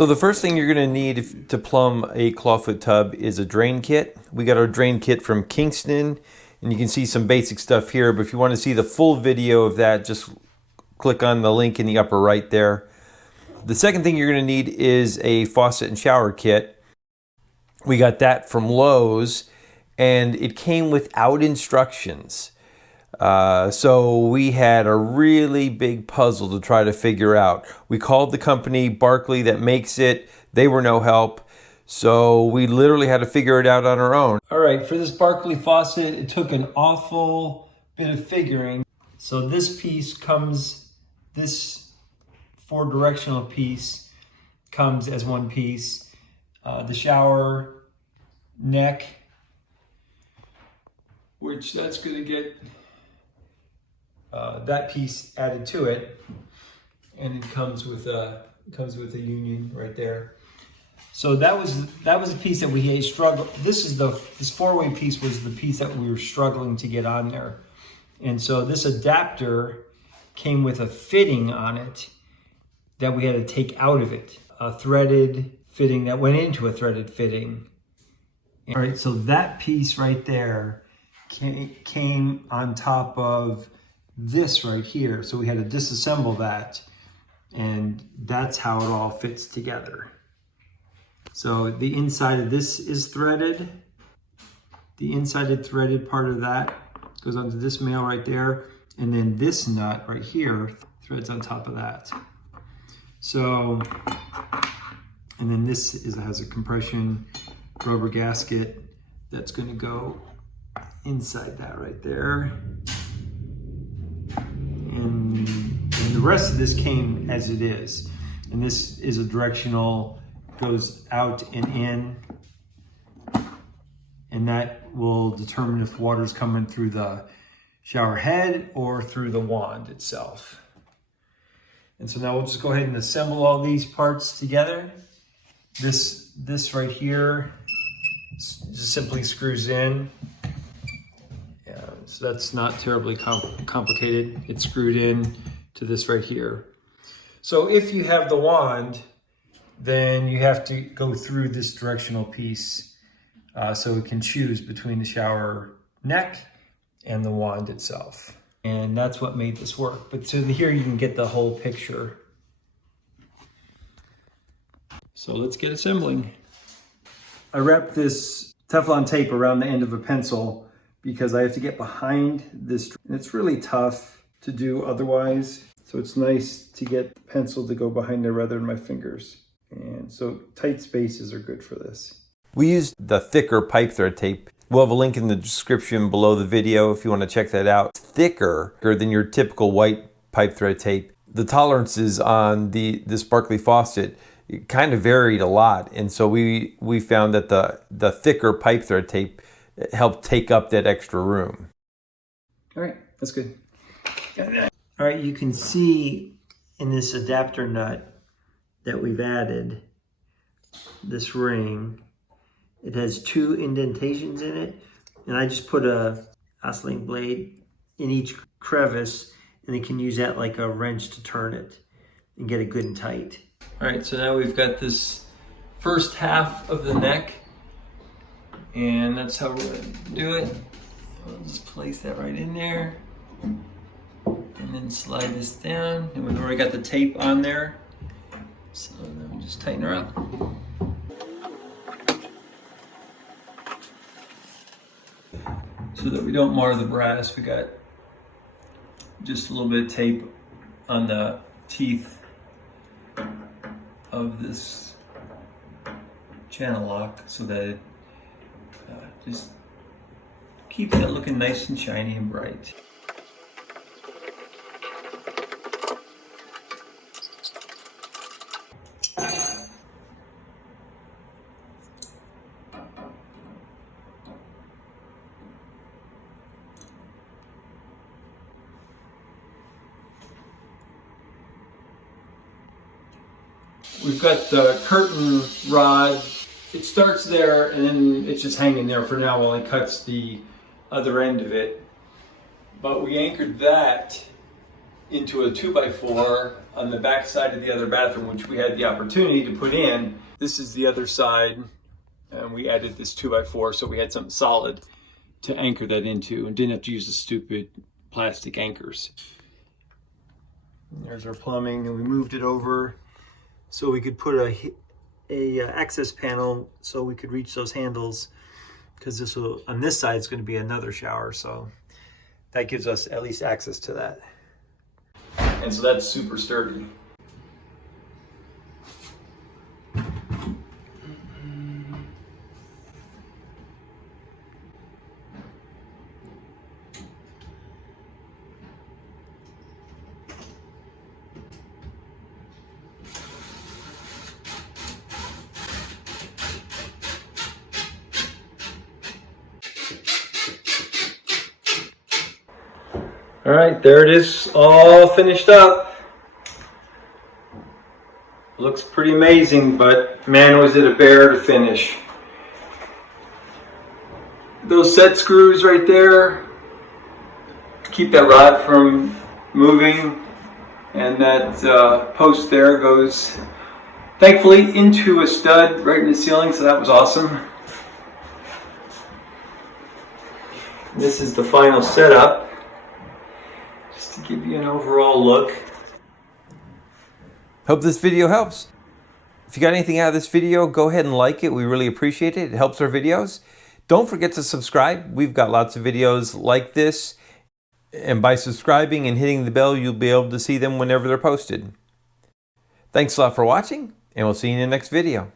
So the first thing you're going to need to plumb a clawfoot tub is a drain kit. We got our drain kit from Kingston, and you can see some basic stuff here, but if you want to see the full video of that, just click on the link in the upper right there. The second thing you're going to need is a faucet and shower kit. We got that from Lowe's, and it came without instructions. So we had a really big puzzle to try to figure out. We called the company Barkley that makes it. They were no help. So we literally had to figure it out on our own. All right, for this Barkley faucet, it took an awful bit of figuring. So this piece comes, this 4-directional piece comes as one piece. The shower neck, which that's going to get that piece added to it, and it comes with a union right there. So that was a piece that we struggled. This 4-way piece was the piece that we were struggling to get on there, and so this adapter came with a fitting on it that we had to take out of it, a threaded fitting that went into a threaded fitting. All right, so that piece right there came on top of this right here, so we had to disassemble that, and that's how it all fits together. So the inside of this is threaded. The inside threaded part of that goes onto this male right there, and then this nut right here threads on top of that. So, and then this has a compression rubber gasket that's going to go inside that right there. And the rest of this came as it is. And this is a directional, goes out and in. And that will determine if water's coming through the shower head or through the wand itself. And so now we'll just go ahead and assemble all these parts together. This right here just simply screws in. So that's not terribly complicated. It's screwed in to this right here. So if you have the wand, then you have to go through this directional piece so it can choose between the shower neck and the wand itself. And that's what made this work. But so here you can get the whole picture. So let's get assembling. I wrapped this Teflon tape around the end of a pencil because I have to get behind this. And it's really tough to do otherwise. So it's nice to get the pencil to go behind there rather than my fingers. And so tight spaces are good for this. We used the thicker pipe thread tape. We'll have a link in the description below the video if you want to check that out. It's thicker than your typical white pipe thread tape. The tolerances on this Barkley faucet kind of varied a lot. And so we found that the thicker pipe thread tape helped take up that extra room. All right, that's good. All right, you can see in this adapter nut that we've added this ring, it has 2 indentations in it, and I just put a oscillating blade in each crevice, and you can use that like a wrench to turn it and get it good and tight. All right, so now we've got this first half of the neck, and that's how we're gonna do it. I'll just place that right in there, and then slide this down, and we've already got the tape on there, so then we'll just tighten her up. So that we don't mar the brass, we got just a little bit of tape on the teeth of this channel lock so that it just keeps it looking nice and shiny and bright. We've got the curtain rod. It starts there and then it's just hanging there for now while he cuts the other end of it. But we anchored that into a 2x4 on the back side of the other bathroom, which we had the opportunity to put in. This is the other side, and we added this 2x4 so we had something solid to anchor that into and didn't have to use the stupid plastic anchors. And there's our plumbing, and we moved it over so we could put a access panel so we could reach those handles, because this will, on this side, is going to be another shower, so that gives us at least access to that. And so that's super sturdy. All right, there it is, all finished up. Looks pretty amazing, but man, was it a bear to finish. Those set screws right there keep that rod from moving, and that post there goes, thankfully, into a stud right in the ceiling, so that was awesome. This is the final setup, just to give you an overall look. Hope this video helps. If you got anything out of this video, go ahead and like it. We really appreciate it. It helps our videos. Don't forget to subscribe. We've got lots of videos like this. And by subscribing and hitting the bell, you'll be able to see them whenever they're posted. Thanks a lot for watching, and we'll see you in the next video.